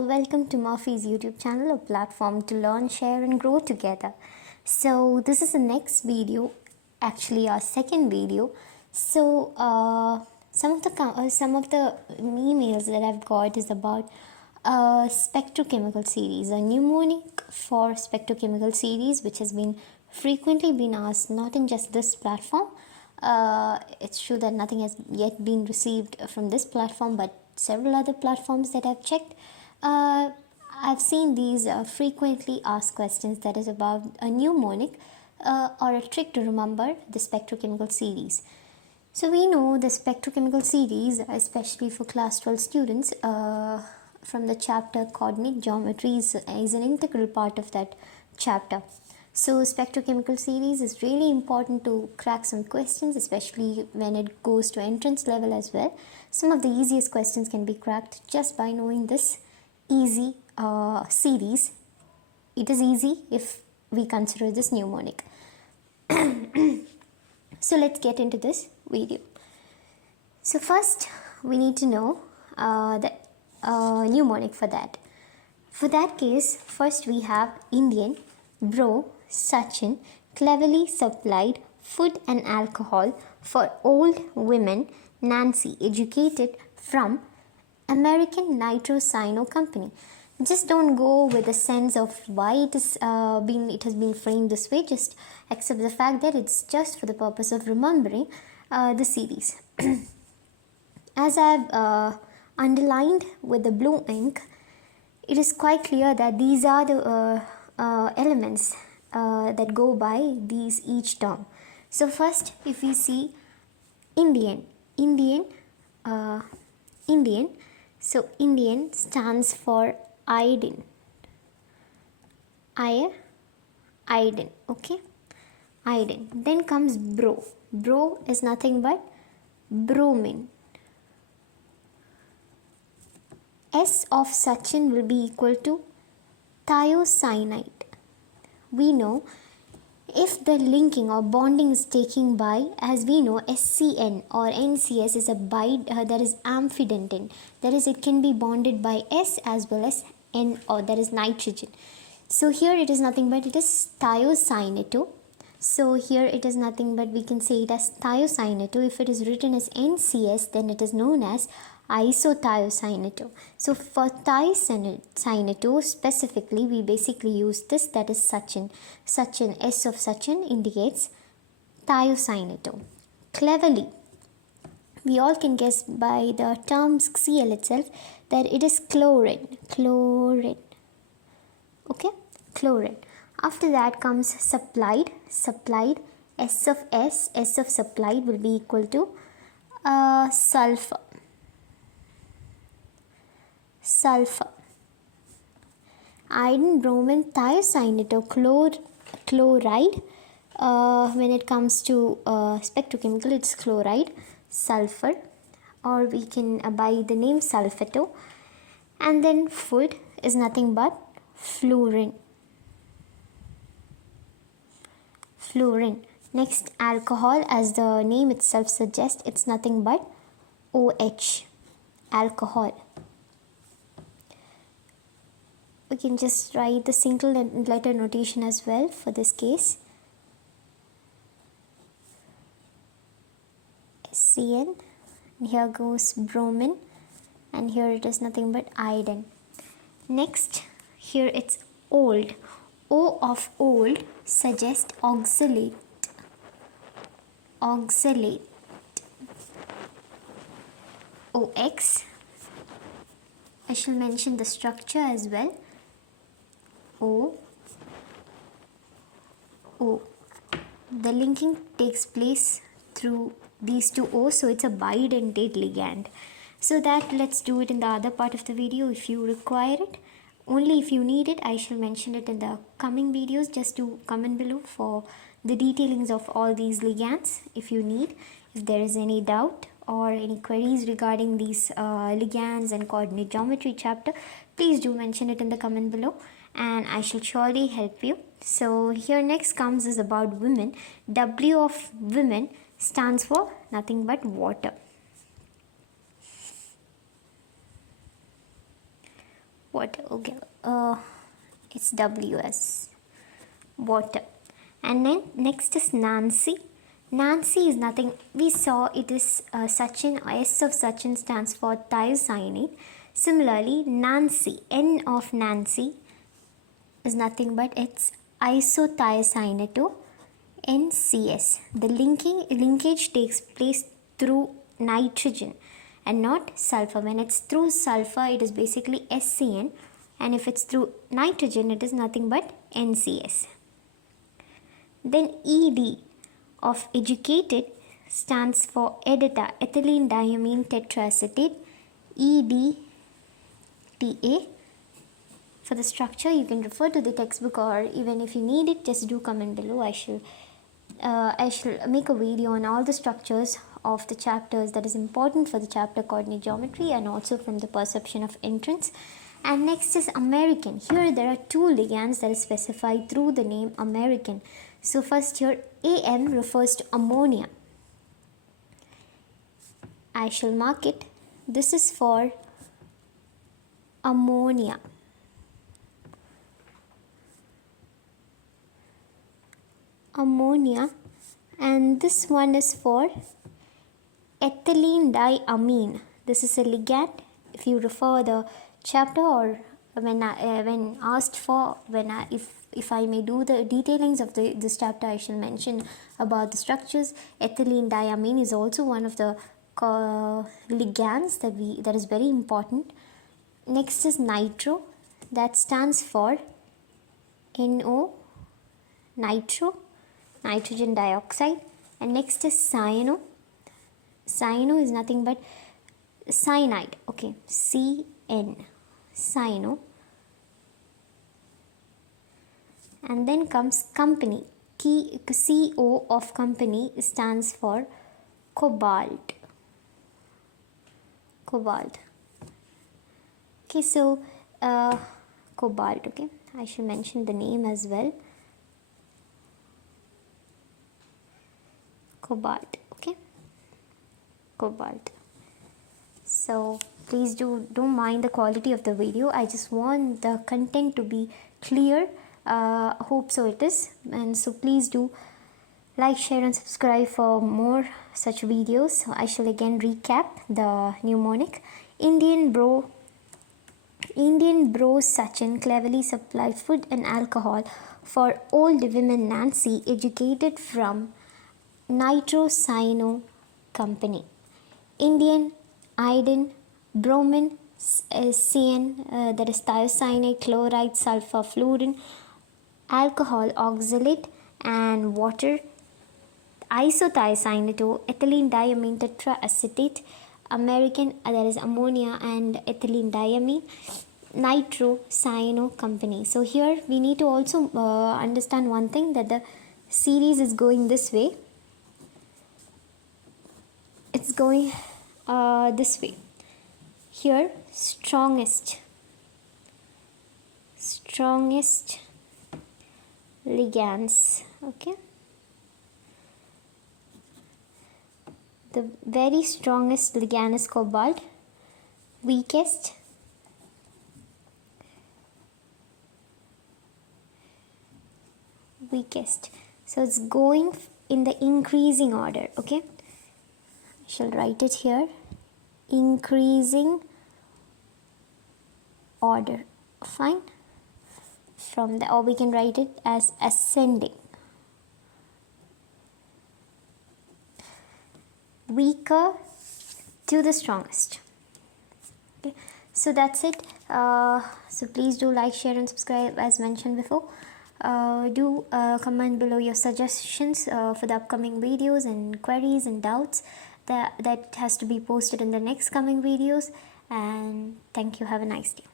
all, welcome to Murphy's YouTube channel, a platform to learn, share and grow together. So this is the next video, actually our second video. So some of the emails that I've got is about spectrochemical series, a mnemonic for spectrochemical series, which has been frequently been asked, not in just this platform. It's true that nothing has yet been received from this platform, but several other platforms that I've checked, I've seen these frequently asked questions that is about a mnemonic or a trick to remember the spectrochemical series. So we know the spectrochemical series, especially for class 12 students, from the chapter coordinate geometry is an integral part of that chapter. So spectrochemical series is really important to crack some questions, especially when it goes to entrance level as well. Some of the easiest questions can be cracked just by knowing this easy series. It is easy if we consider this mnemonic. So let's get into this video. So first we need to know the mnemonic for that. For that case, first we have Indian, bro, Sachin, cleverly supplied food and alcohol for old women, Nancy, educated from American Nitrocyano Company. Just don't go with the sense of why it has been framed this way. Just accept the fact that it's just for the purpose of remembering the series. As I've underlined with the blue ink, it is quite clear that these are the elements that go by these each term. So first, if we see Indian, so Indian stands for iodine. Iodine, okay? Iodine. Then comes bro. Bro is nothing but bromine. S of Sachin will be equal to thiocyanate. We know if the linking or bonding is taken by, as we know, SCN or NCS is a that is amphidentin. That is, it can be bonded by S as well as N, or that is nitrogen. So here it is nothing but it is thiocyanate. So here it is nothing but we can say it as thiocyanate. If it is written as NCS, then it is known as isothiocyanate. So for thiocyanate specifically, we basically use this, that is Sachin. Sachin, S of Sachin indicates thiocyanate. Cleverly, we all can guess by the term Cl itself that it is chlorine. Okay, chlorine. After that comes supplied. S of supplied will be equal to sulfur. Iodine, bromine, thiocyanate or chloride. When it comes to spectrochemical, it's chloride, sulfur, or we can buy the name sulfato. And then food is nothing but fluorine. Next, alcohol, as the name itself suggests, it's nothing but OH, alcohol. We can just write the single letter notation as well for this case. SCN, and here goes bromine, and here it is nothing but iodine. Next, here it's old. O of old suggests oxalate. OX, I shall mention the structure as well. O. The linking takes place through these two O's, so it's a bidentate ligand. So that let's do it in the other part of the video if you require it. Only if you need it, I shall mention it in the coming videos. Just do comment below for the detailings of all these ligands if you need. If there is any doubt or any queries regarding these ligands and coordinate geometry chapter, please do mention it in the comment below and I shall surely help you. So here next comes is about women. W of women stands for nothing but water. water. Okay, it's WS, water. And then next is Nancy. Nancy is nothing, we saw it is Sachin. S of Sachin stands for thiocyanate. Similarly, Nancy, N of Nancy, is nothing but it's isothiocyanate to NCS. The linkage takes place through nitrogen and not sulfur. When it's through sulfur, it is basically SCN, and if it's through nitrogen, it is nothing but NCS. Then ED of educated stands for EDTA, ethylene diamine tetraacetate, EDTA. For the structure, you can refer to the textbook, or even if you need it, just do comment below. I shall make a video on all the structures of the chapters that is important for the chapter coordinate geometry and also from the perception of entrance. And next is American. Here there are two ligands that is specified through the name American. So first here AM refers to ammonia. I shall mark it. This is for ammonia. Ammonia, and this one is for ethylene diamine. This is a ligand. If you refer the chapter, or when asked for, if I may do the detailings of this chapter, I shall mention about the structures. Ethylene diamine is also one of the ligands that is very important. Next is nitro, that stands for NO, nitro, nitrogen dioxide. And next is cyano. Cyano is nothing but cyanide. Okay, CN, cyano. And then comes company. CO of company stands for cobalt. Cobalt. Okay, so cobalt. Okay, I should mention the name as well. Cobalt. Okay, cobalt. So please don't mind the quality of the video. I just want the content to be clear. Hope so it is. And so please do like, share and subscribe for more such videos. So I shall again recap the mnemonic. Indian bro Sachin cleverly supplied food and alcohol for old women Nancy, educated from nitrocyano company. Indian iodine, bromine, CN, that is thiocyanate, chloride, sulfur, fluorine, alcohol, oxalate, and water, isothiocyanate, ethylene diamine tetraacetate, American, that is ammonia and ethylene diamine, nitrocyano company. So here we need to also understand one thing, that the series is going this way. It's going this way. Here strongest ligands. Okay, the very strongest ligand is cobalt, weakest so it's going in the increasing order. Okay, I shall write it here, increasing order. Fine, from the, or we can write it as ascending. Weaker to the strongest. Okay, so that's it. So please do like, share and subscribe as mentioned before. Do comment below your suggestions for the upcoming videos and queries and doubts that has to be posted in the next coming videos. And thank you. Have a nice day.